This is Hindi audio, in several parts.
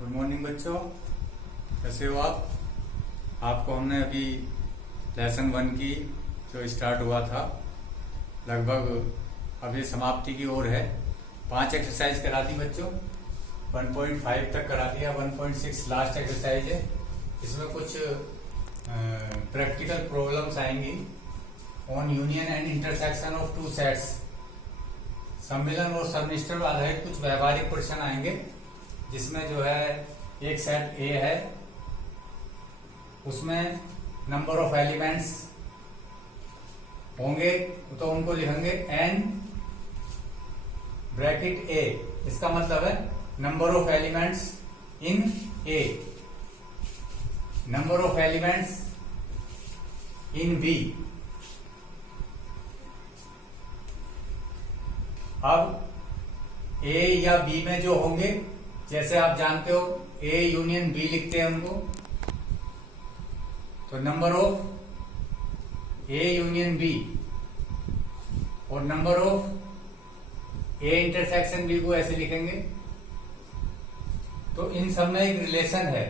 गुड मॉर्निंग बच्चों, कैसे हो आप। आपको हमने अभी लेसन 1 की जो स्टार्ट हुआ था लगभग अभी समाप्ति की ओर है। 5 एक्सरसाइज करा दी बच्चों, 1.5 तक करा दिया, 1.6 लास्ट एक्सरसाइज है। इसमें कुछ प्रैक्टिकल प्रॉब्लम्स आएंगी on union and intersection of two sets. सम्मिलन और समिश्रण आधारित कुछ व्यवहारिक प्रश्न आएंगे, जिसमें जो है एक सेट ए है, उसमें नंबर ऑफ एलिमेंट्स होंगे तो उनको लिखेंगे एन ब्रैकेट ए। इसका मतलब है number of elements in A, number of elements in B. अब ए या बी में जो होंगे, जैसे आप जानते हो ए यूनियन बी लिखते हैं उनको, तो number of A union B और number of A intersection B को ऐसे लिखेंगे। तो इन सब में एक रिलेशन है,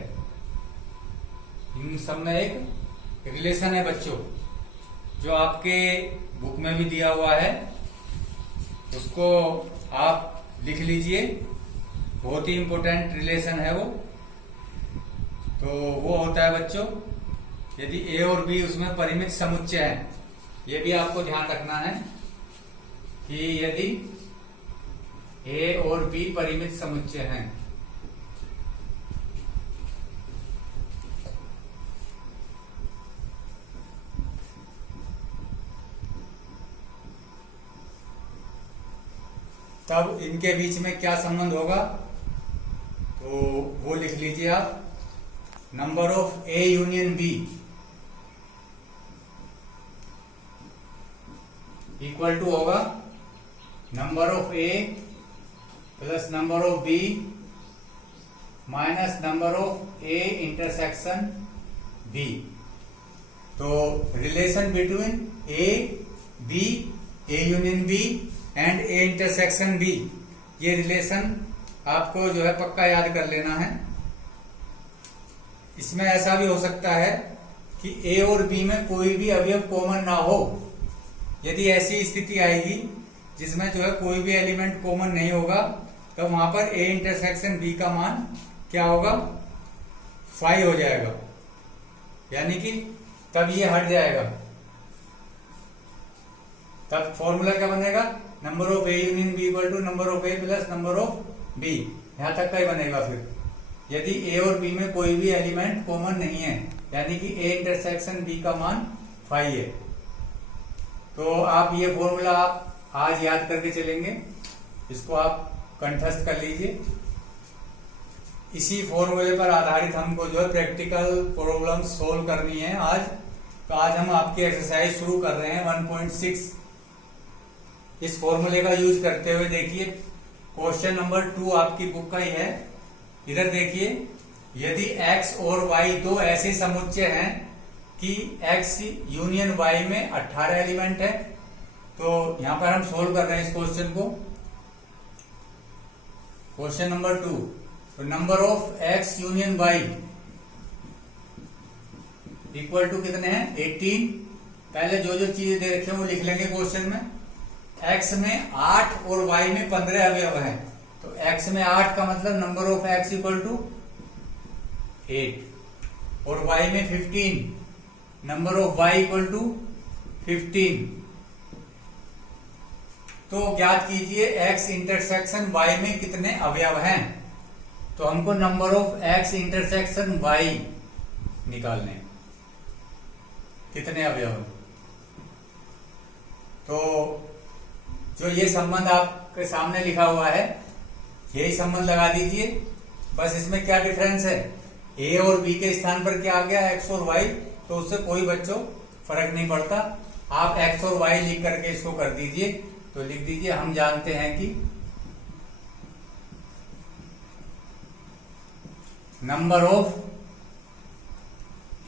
इन सब में एक रिलेशन है बच्चों, जो आपके बुक में भी दिया हुआ है, उसको आप लिख लीजिए। बहुत ही इंपॉर्टेंट रिलेशन है वो। तो वो होता है बच्चों, यदि ए और बी उसमें परिमित समुच्चय है, ये भी आपको ध्यान रखना है कि यदि ए और बी परिमित समुच्चय हैं, तब इनके बीच में क्या संबंध होगा, तो वो लिख लीजिए आप। Number of A union B equal to होगा number of A plus number of B minus number of A intersection B. तो relation between A B, A union B and A intersection B, ये रिलेशन आपको जो है पक्का याद कर लेना है। इसमें ऐसा भी हो सकता है कि ए और बी में कोई भी अवयव कॉमन ना हो। यदि ऐसी स्थिति आएगी जिसमें जो है कोई भी एलिमेंट कॉमन नहीं होगा, तो वहां पर ए इंटरसेक्शन बी का मान क्या होगा, 5 हो जाएगा, यानी कि तब ये हट जाएगा। तब फॉर्मूला क्या बनेगा, number of A union B equal to number of A plus number of B, यहां तक का ही बनेगा। फिर यदि ए और बी में कोई भी एलिमेंट कॉमन नहीं है, यानी कि ए इंटरसेक्शन बी का मान 5 है। तो आप ये फॉर्मूला आप आज याद करके चलेंगे, इसको आप कंठस्थ कर लीजिए। इसी फॉर्मूले पर आधारित हमको जो है प्रैक्टिकल प्रॉब्लम सोल्व करनी है आज। तो आज हम आपकी एक्सरसाइज शुरू कर रहे हैं 1.6। इस फॉर्मूले का यूज करते हुए देखिए, क्वेश्चन नंबर 2 आपकी बुक का ही है। इधर देखिए, यदि x और y दो ऐसे समुच्चय हैं कि x यूनियन y में 18 एलिमेंट है, तो यहां पर हम सोल्व कर रहे हैं इस क्वेश्चन को। क्वेश्चन नंबर 2, तो number of x union y equal to कितने हैं, 18। पहले जो जो चीजें दे रखे हैं वो लिख लेंगे क्वेश्चन में। x में 8 और y में 15 अवयव हैं, तो x में 8 का मतलब number of x equal to 8 और y में 15, number of y equal to 15। तो ज्ञात कीजिए x इंटरसेक्शन y में कितने अवयव हैं। तो हमको number of x intersection y निकालने, कितने अवयव। तो जो ये संबंध आपके सामने लिखा हुआ है, यही संबंध लगा दीजिए। बस इसमें क्या डिफरेंस है, ए और बी के स्थान पर क्या आ गया, एक्स और वाई, तो उससे कोई बच्चों फर्क नहीं पड़ता। आप एक्स और वाई लिख करके इसको कर दीजिए। तो लिख दीजिए, हम जानते हैं कि number of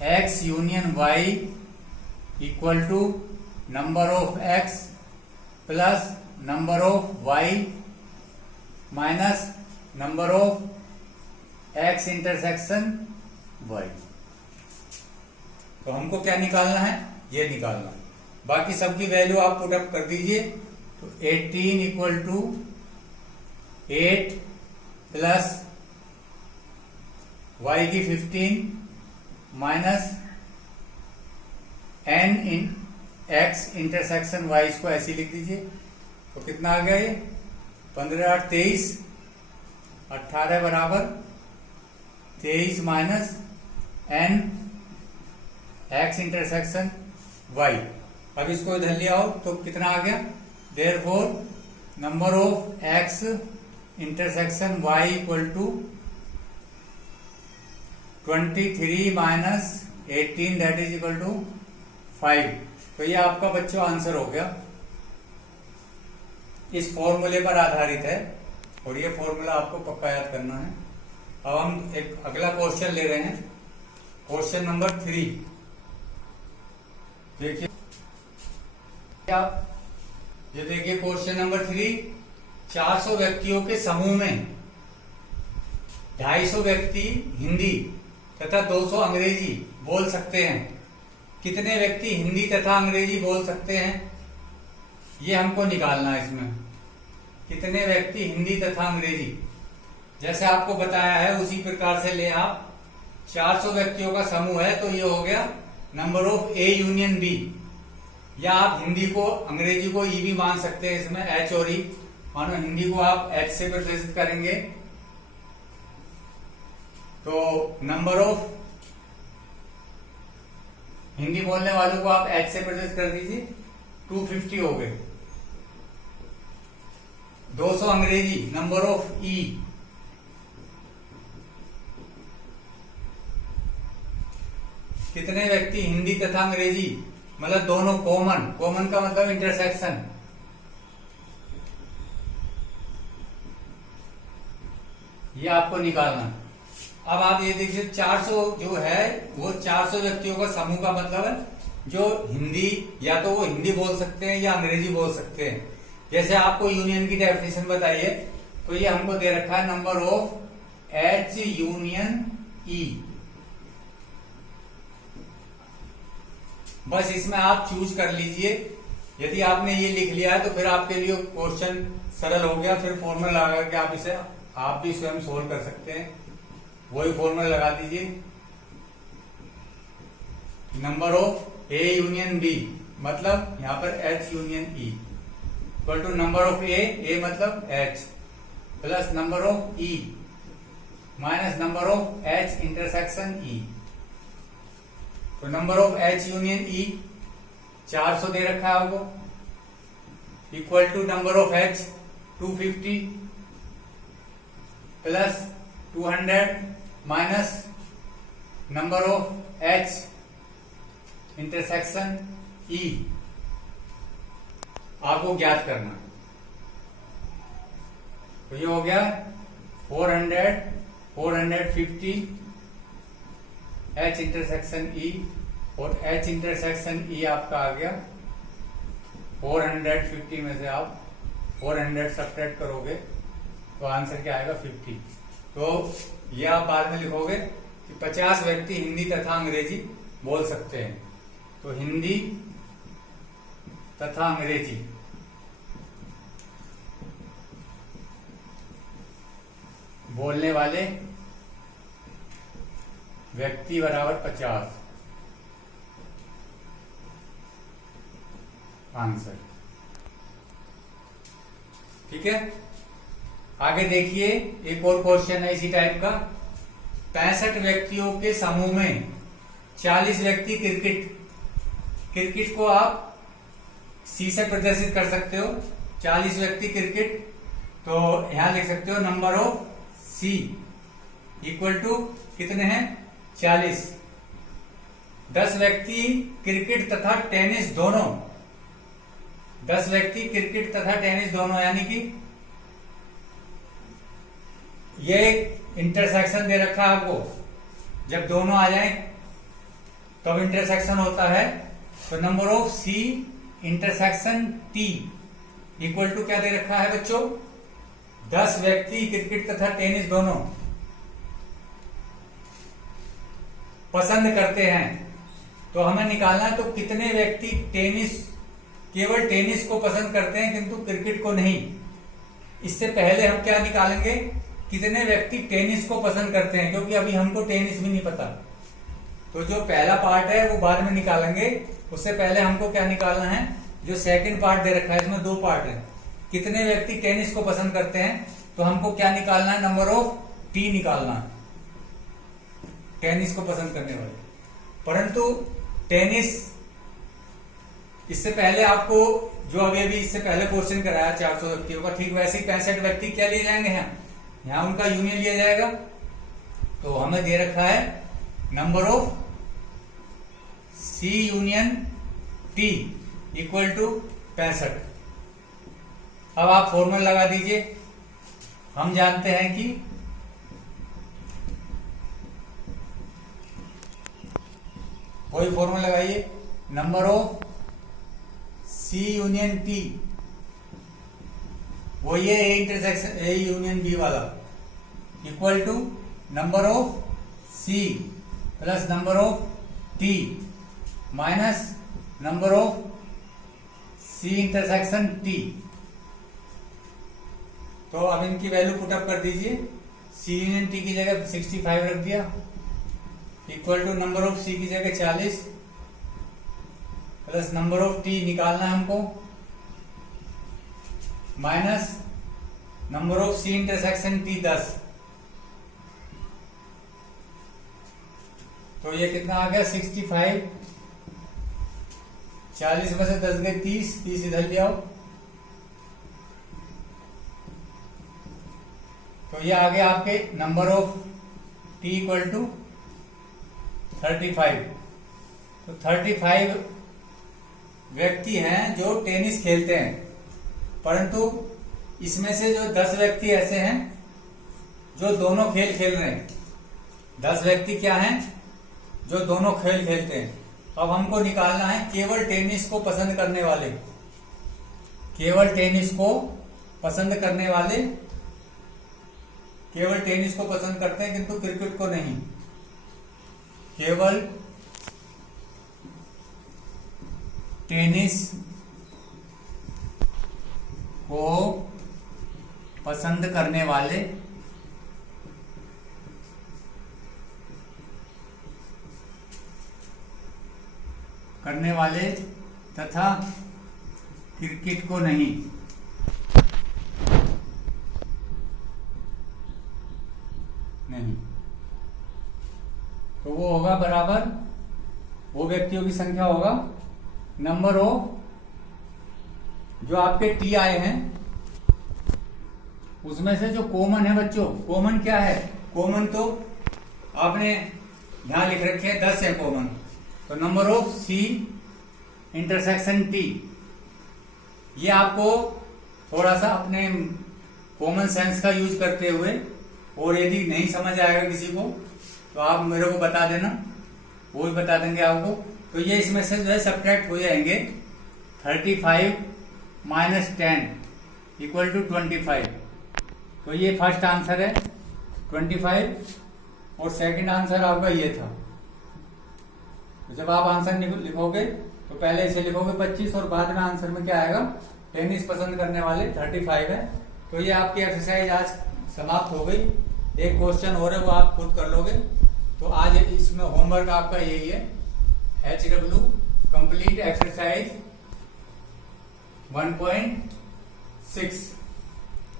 X union Y equal to number of X plus number of Y minus number of X intersection Y. तो हमको क्या निकालना है, ये निकालना है। बाकी सबकी वैल्यू आप पुट अप कर दीजिए। तो 18 इक्वल टू 8 प्लस वाई की 15 माइनस n इन एक्स इंटरसेक्शन वाई, इसको ऐसे लिख दीजिए। तो कितना आ गया ये 15 8 23, 18 बराबर 23 minus n X intersection Y. अब इसको इधर ले आओ तो कितना आ गया, therefore number of X intersection Y equal to 23 minus 18 that is equal to 5। तो ये आपका बच्चों आंसर हो गया। इस फॉर्मूले पर आधारित है और ये फॉर्मूला आपको पक्का याद करना है। अब हम एक अगला क्वेश्चन ले रहे हैं, क्वेश्चन नंबर 3। देखिए आप, ये देखिए क्वेश्चन नंबर 3। 400 व्यक्तियों के समूह में 250 व्यक्ति हिंदी तथा 200 अंग्रेजी बोल सकते हैं। कितने व्यक्ति हिंदी तथा अंग्रेजी बोल सकते हैं, ये हमको निकालना है। इसमें कितने व्यक्ति हिंदी तथा अंग्रेजी, जैसे आपको बताया है उसी प्रकार से ले आप। 400 व्यक्तियों का समूह है तो ये हो गया number of A union B, या आप हिंदी को अंग्रेजी को ई भी मान सकते हैं। इसमें एच और ई, मानो हिंदी को आप एच से प्रदर्शित करेंगे तो नंबर ऑफ हिंदी बोलने वालों को आप एच से प्रदर्शित कर दीजिए, 250 हो गए। 200 अंग्रेजी, नंबर ऑफ ई, कितने व्यक्ति हिंदी तथा अंग्रेजी, मतलब दोनों कॉमन, कॉमन का मतलब इंटरसेक्शन, ये आपको निकालना। अब आप ये देखिए 400 जो है वो 400 व्यक्तियों का समूह का मतलब है जो हिंदी, या तो वो हिंदी बोल सकते हैं या अंग्रेजी बोल सकते हैं। जैसे आपको यूनियन की डेफिनेशन बताइए तो ये हमको दे रखा है नंबर ऑफ एच यूनियन ई। बस इसमें आप चूज कर लीजिए। यदि आपने ये लिख लिया है तो फिर आपके लिए क्वेश्चन सरल हो गया। फिर फॉर्मूला लगा के आप इसे आप भी स्वयं सोल्व कर सकते हैं। वही फॉर्मूला लगा दीजिए, number of A union B, मतलब यहां पर H union E equal to number of A मतलब H, plus number of E minus number of H intersection E. तो number of H union E 400 दे रखा है आपको, equal to number of H 250 plus 200 minus number of H intersection E आपको ज्ञात करना। तो ये हो गया 450 एच इंटरसेक्शन ई, और एच इंटरसेक्शन ई आपका आ गया 450 में से आप 400 सब्ट्रैक्ट करोगे तो आंसर क्या आएगा 50। तो ये आप बाद में लिखोगे कि 50 व्यक्ति हिंदी तथा अंग्रेजी बोल सकते हैं। तो हिंदी तथा अंग्रेजी बोलने वाले व्यक्ति बराबर 50 आंसर। ठीक है, आगे देखिए एक और क्वेश्चन है इसी टाइप का। 65 व्यक्तियों के समूह में 40 व्यक्ति क्रिकेट को आप सी से प्रदर्शित कर सकते हो। 40 व्यक्ति क्रिकेट, तो यहां लिख सकते हो number of C equal to कितने हैं 40। 10 व्यक्ति क्रिकेट तथा टेनिस दोनों, 10 व्यक्ति क्रिकेट तथा टेनिस दोनों, यानी कि ये इंटरसेक्शन दे रखा है आपको। जब दोनों आ जाए तब इंटरसेक्शन होता है। तो number of C intersection T equal to क्या दे रखा है बच्चों, 10 व्यक्ति क्रिकेट तथा टेनिस दोनों। पसंद करते हैं। तो हमें निकालना है तो कितने व्यक्ति केवल टेनिस को पसंद करते हैं किंतु क्रिकेट को नहीं। इससे पहले हम क्या निकालेंगे, कितने व्यक्ति टेनिस को पसंद करते हैं, क्योंकि अभी हमको टेनिस भी नहीं पता। तो जो पहला पार्ट है वो बाद में निकालेंगे, उससे पहले हमको क्या निकालना है, जो सेकंड पार्ट दे रखा है इसमें 2 पार्ट है, कितने व्यक्ति टेनिस को पसंद करते हैं। तो हमको क्या निकालना है, नंबर ऑफ टी निकालना है, टेनिस को पसंद करने वाले। परंतु टेनिस, इससे पहले आपको जो अभी इससे पहले क्वेश्चन कराया 400 व्यक्तियों का, ठीक वैसे ही 65 व्यक्ति क्या लिए जाएंगे, यहाँ उनका यूनियन लिया जाएगा। तो हमें दे रखा है number of C union T equal to 65। अब आप फॉर्मूला लगा दीजिए। हम जानते हैं कि कोई फॉर्मूला लगाइए, number of C union T, वो ये A intersection A union B वाला, equal to number of C plus number of T minus number of C intersection T. तो अब इनकी वैल्यू पुटअप कर दीजिए। सी यूनियन टी की जगह 65 रख दिया, इक्वल टू नंबर ऑफ सी की जगह 40 प्लस नंबर ऑफ टी निकालना है हमको, minus number of C intersection T 10। तो ये कितना आ गया 65, 40 में से 10 गए 30, 30 इधर ले आओ। तो ये आ गया आपके number of T equal to 35। तो 35 व्यक्ति हैं जो टेनिस खेलते हैं, परंतु इसमें से जो 10 व्यक्ति ऐसे हैं जो दोनों खेल खेल रहे हैं। 10 व्यक्ति क्या हैं, जो दोनों खेल खेलते हैं। अब हमको निकालना है केवल टेनिस को पसंद करने वाले, केवल टेनिस को पसंद करने वाले, केवल टेनिस को पसंद करते हैं किंतु क्रिकेट को नहीं। केवल टेनिस को पसंद करने वाले तथा क्रिकेट को नहीं। तो वो होगा बराबर, वो व्यक्तियों की संख्या होगा नंबर ऑफ जो आपके टी आए हैं उसमें से जो कॉमन है बच्चों। कॉमन क्या है, कॉमन तो आपने यहां लिख रखे हैं 10 है कॉमन। तो number of C intersection T, ये आपको थोड़ा सा अपने कॉमन सेंस का यूज करते हुए, और यदि नहीं समझ आएगा किसी को तो आप मेरे को बता देना, वो भी बता देंगे आपको। तो ये इसमें से जो है सब्ट्रैक्ट हो जाएंगे। 35 माइनस 10 इक्वल टू 25। तो ये फर्स्ट आंसर है 25 और सेकंड आंसर आपका ये था। तो जब आप आंसर लिखोगे तो पहले इसे लिखोगे 25 और बाद में आंसर में क्या आएगा, टेनिस पसंद करने वाले 35 है। तो ये आपकी एक्सरसाइज आज समाप्त हो गई। एक क्वेश्चन और है वो आप खुद कर लोगे। तो आज इसमें होमवर्क आपका यही है, HW कंप्लीट एक्सरसाइज 1.6।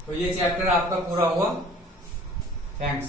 तो ये चैप्टर आपका पूरा हुआ। थैंक्स।